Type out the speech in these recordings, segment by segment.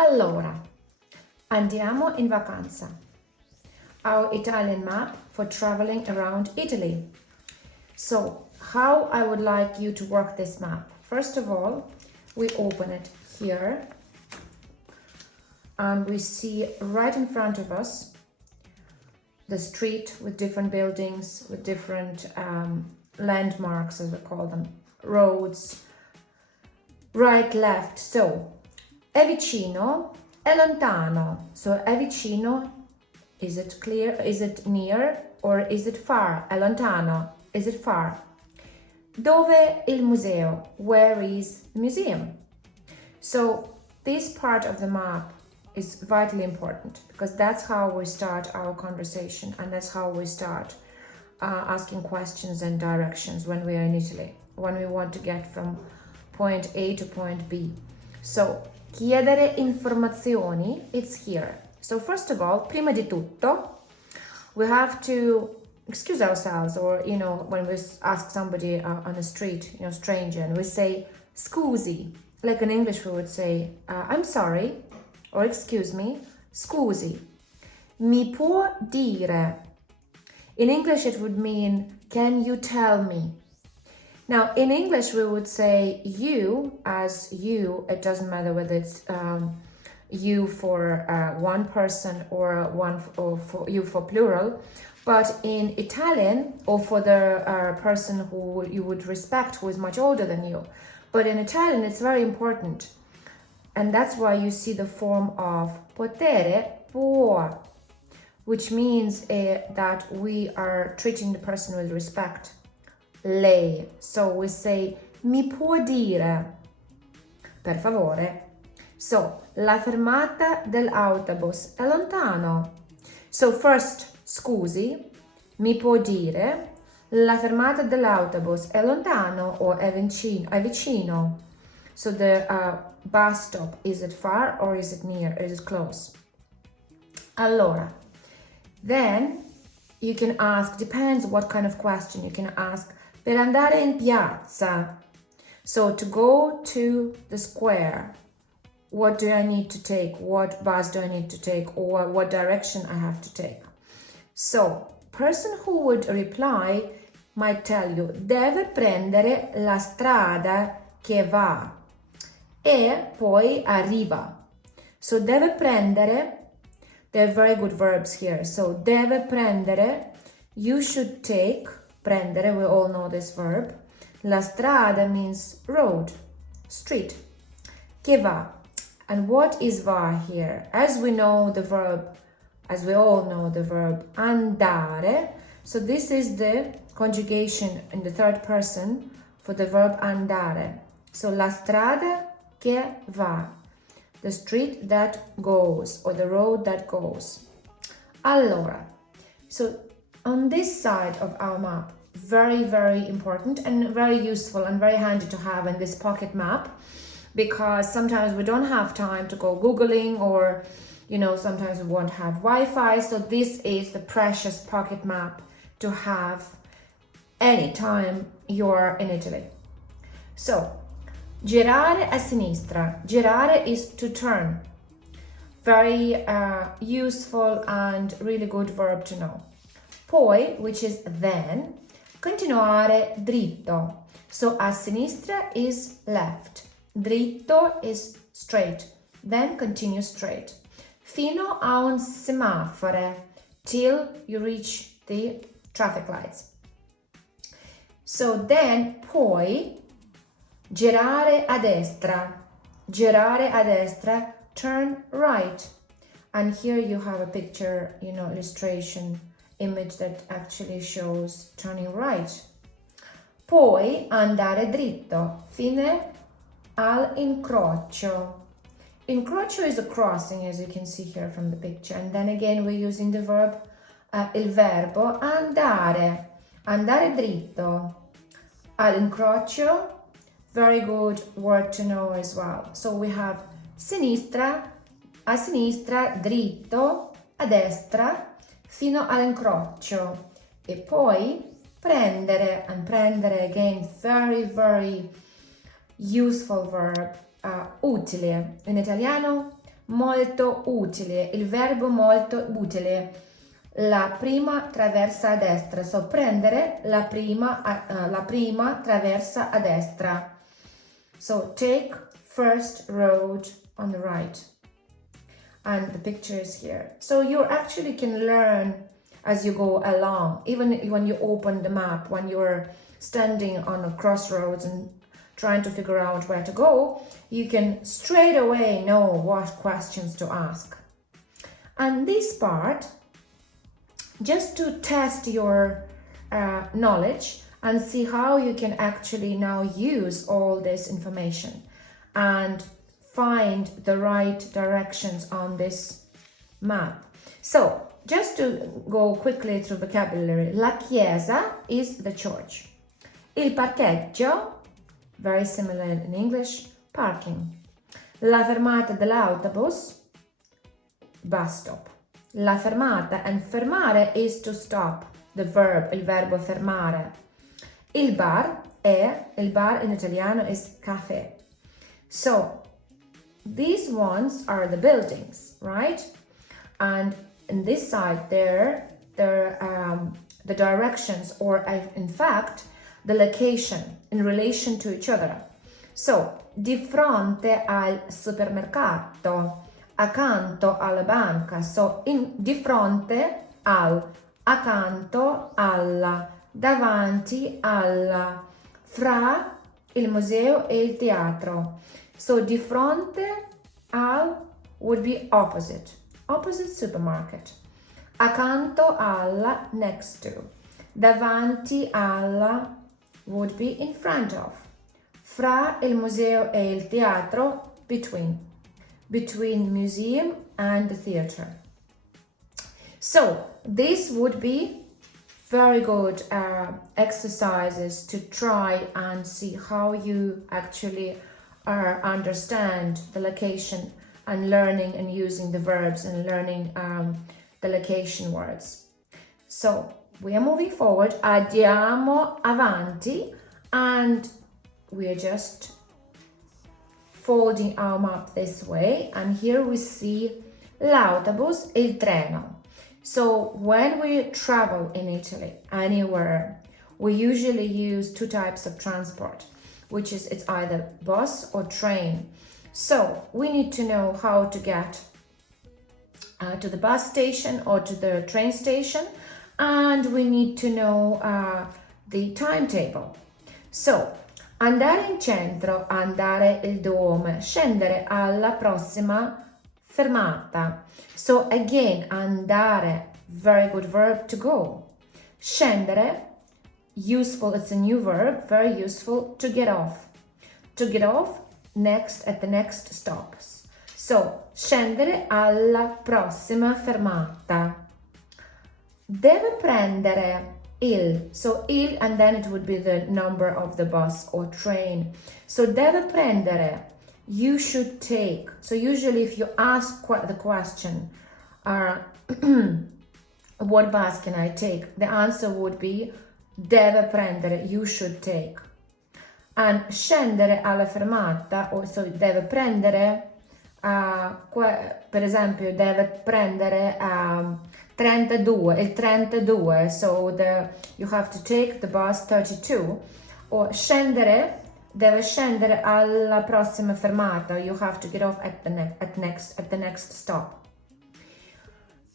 Allora, andiamo in vacanza. Our Italian map for traveling around Italy. So, how I would like you to work this map. First of all, we open it here and we see right in front of us the street with different buildings, with different landmarks, as we call them, roads, right, left. So, è vicino, è lontano. So, è vicino, is it clear, is it near, or is it far? È lontano, is it far? Dove il museo? Where is the museum? So, this part of the map is vitally important because that's how we start our conversation and that's how we start asking questions and directions when we are in Italy, when we want to get from point A to point B. So, chiedere informazioni, it's here. So first of all, prima di tutto, we have to excuse ourselves, or, you know, when we ask somebody on the street, you know, stranger, and we say, scusi. Like in English, we would say, I'm sorry, or excuse me, scusi. Mi può dire. In English, it would mean, can you tell me? Now, in English, we would say you as you. It doesn't matter whether it's you for one person or for you for plural. But in Italian, or for the person who you would respect, who is much older than you. But in Italian, it's very important. And that's why you see the form of potere, può, which means that we are treating the person with respect. Lei. So we say, mi può dire, per favore. So, la fermata dell'autobus è lontano. So first, scusi, mi può dire, la fermata dell'autobus è lontano or è vicino. So the bus stop, is it far or is it near? Is it close? Allora, then you can ask, depends what kind of question you can ask, per andare in piazza. So to go to the square, what do I need to take? What bus do I need to take? Or what direction I have to take? So, person who would reply might tell you, deve prendere la strada che va e poi arriva. So, deve prendere, they're very good verbs here. So, deve prendere, you should take, prendere, we all know this verb. La strada means road, street. Che va. And what is va here? As we know the verb, as we all know the verb andare, so this is the conjugation in the third person for the verb andare. So la strada che va, the street that goes or the road that goes. Allora, so on this side of our map, very, very important and very useful and very handy to have in this pocket map, because sometimes we don't have time to go Googling, or, you know, sometimes we won't have Wi-Fi. So this is the precious pocket map to have anytime you're in Italy. So, girare a sinistra. Girare is to turn. Very useful and really good verb to know. Poi, which is then, continuare dritto. So, a sinistra is left. Dritto is straight, then continue straight. Fino a un semaforo, till you reach the traffic lights. So then, poi, girare a destra. Girare a destra, turn right. And here you have a picture, you know, illustration, image that actually shows turning right. Poi, andare dritto, fine al incrocio. Incrocio is a crossing, as you can see here from the picture. And then again, we're using the verb, il verbo andare. Andare dritto. All'incrocio, very good word to know as well. So we have sinistra, a sinistra, dritto, a destra, fino all'incrocio. E poi prendere, and prendere again, very, very useful verb, utile. In italiano, molto utile, il verbo molto utile. La prima traversa a destra, so prendere la prima traversa a destra. So take first road on the right. And the picture is here. So you actually can learn as you go along, even when you open the map, when you're standing on a crossroads and trying to figure out where to go, you can straight away know what questions to ask. And this part, just to test your knowledge and see how you can actually now use all this information and find the right directions on this map. So, just to go quickly through vocabulary, la chiesa is the church. Il parcheggio, very similar in English, parking. La fermata dell'autobus, bus stop. La fermata, and fermare is to stop, the verb, il verbo fermare. Il bar in italiano is caffè. So, these ones are the buildings, right? And in this side there, the directions, or in fact, the location in relation to each other. So, di fronte al supermercato, accanto alla banca. So, di fronte al, accanto alla, davanti alla, fra il museo e il teatro. So, di fronte al would be opposite supermarket. Accanto alla, next to. Davanti alla would be in front of. Fra il museo e il teatro, between museum and the theater. So this would be very good exercises to try and see how you actually understand the location and learning and using the verbs and learning the location words. So we are moving forward. Andiamo avanti, and we are just folding our map this way, and here we see l'autobus e il treno. So when we travel in Italy, anywhere, we usually use two types of transport, which is it's either bus or train. So we need to know how to get to the bus station or to the train station, and we need to know the timetable. So andare in centro, andare il dome, scendere alla prossima fermata. So again, andare, very good verb to go. Scendere, useful, it's a new verb, very useful, to get off. To get off, next, at the next stops. So, scendere alla prossima fermata. Deve prendere il, so il, and then it would be the number of the bus or train. So, deve prendere, you should take. So, usually if you ask the question, what bus can I take? The answer would be, deve prendere, you should take. And scendere alla fermata, or so deve prendere, per esempio, deve prendere 32, il 32, so you have to take the bus 32, or scendere, deve scendere alla prossima fermata, you have to get off at the next stop.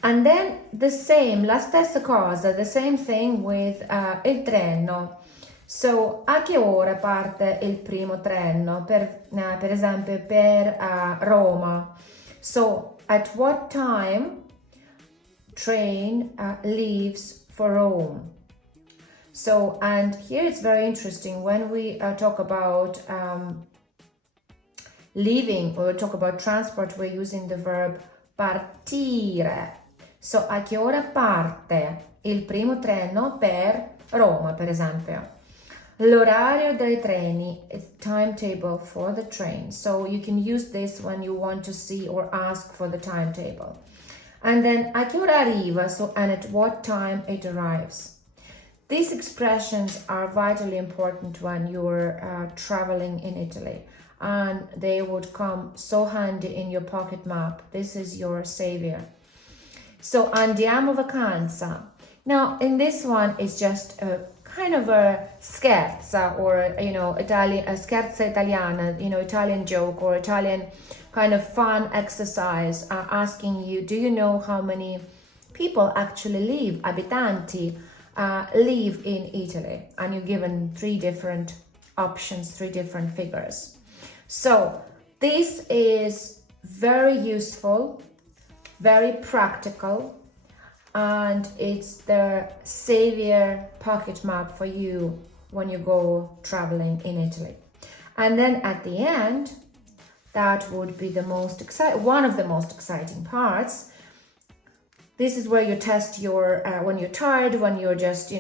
And then the same, la stessa cosa, the same thing with il treno. So, a che ora parte il primo treno? Per esempio, per Roma. So, at what time train leaves for Rome? So, and here it's very interesting when we talk about leaving or talk about transport, we're using the verb partire. So, a che ora parte il primo treno per Roma, per esempio? L'orario dei treni is timetable for the train. So you can use this when you want to see or ask for the timetable. And then a che ora arriva, so and at what time it arrives. These expressions are vitally important when you're traveling in Italy. and they would come so handy in your pocket map. This is your savior. So Andiamo Vacanza. Now in this one it's just a kind of a scherza, or Italian, a scherza italiana, Italian joke or Italian kind of fun exercise, asking you, do you know how many people actually live, abitanti, live in Italy? And you're given 3 different options, 3 different figures. So this is very useful, very practical, and it's the savior pocket map for you when you go traveling in Italy. And then at the end, that would be the most one of the most exciting parts. This is where you test your when you're tired, when you're just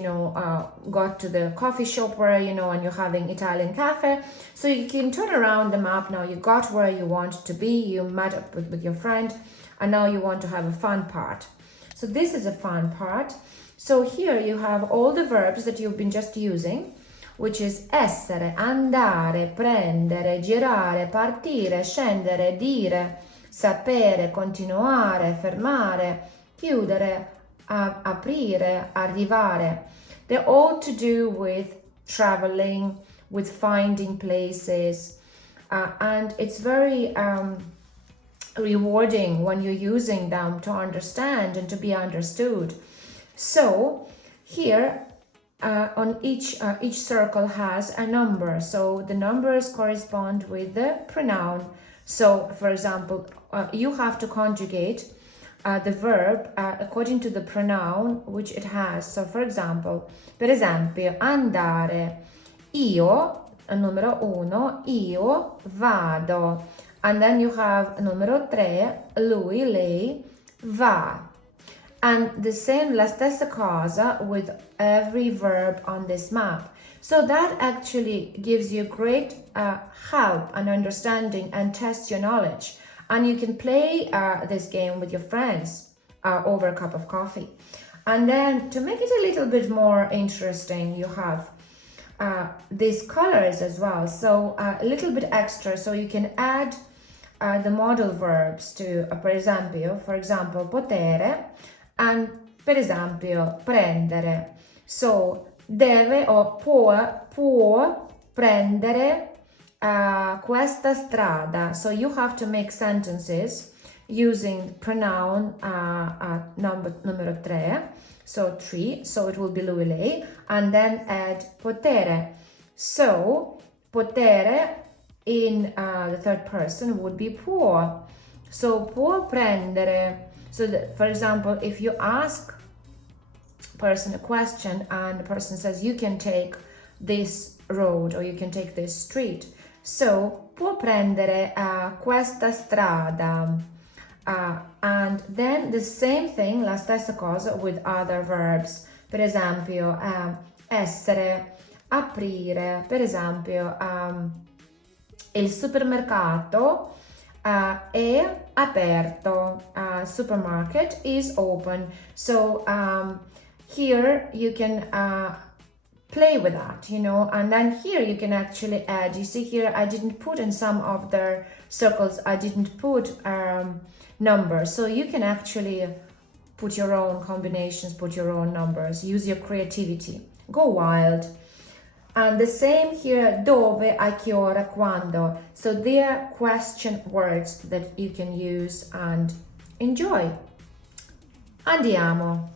got to the coffee shop where and you're having Italian cafe, so you can turn around the map. Now you got where you want to be, you met up with your friend, and now you want to have a fun part. So this is a fun part. So here you have all the verbs that you've been just using, which is essere, andare, prendere, girare, partire, scendere, dire, sapere, continuare, fermare, chiudere, aprire, arrivare. They're all to do with traveling, with finding places, and it's very rewarding when you're using them to understand and to be understood. So here on each circle has a number, so the numbers correspond with the pronoun. So for example, you have to conjugate the verb according to the pronoun which it has. So for example, per esempio, andare, io, numero 1, io vado. And then you have numero 3, lui, lei, va. And the same, la stessa cosa with every verb on this map. So that actually gives you great help and understanding and tests your knowledge. And you can play this game with your friends over a cup of coffee. And then to make it a little bit more interesting, you have these colors as well. So a little bit extra, so you can add the modal verbs to, per example, potere, and per esempio, prendere. So deve or può prendere questa strada. So you have to make sentences using pronoun numero 3, so 3, so it will be lui, lei, and then add potere. So potere in the third person would be può. So può prendere. So for example, if you ask person a question and the person says you can take this road or you can take this street, so può prendere questa strada. And then the same thing, la stessa cosa with other verbs. Per esempio, essere, aprire. Per esempio, il supermercato è aperto. Supermarket is open. So here you can play with that, and then here you can actually add. You see here I didn't put in some of the circles, I didn't put numbers, so you can actually put your own combinations, put your own numbers, use your creativity, go wild. And the same here, dove, a che ora, quando. So they're question words that you can use and enjoy. Andiamo.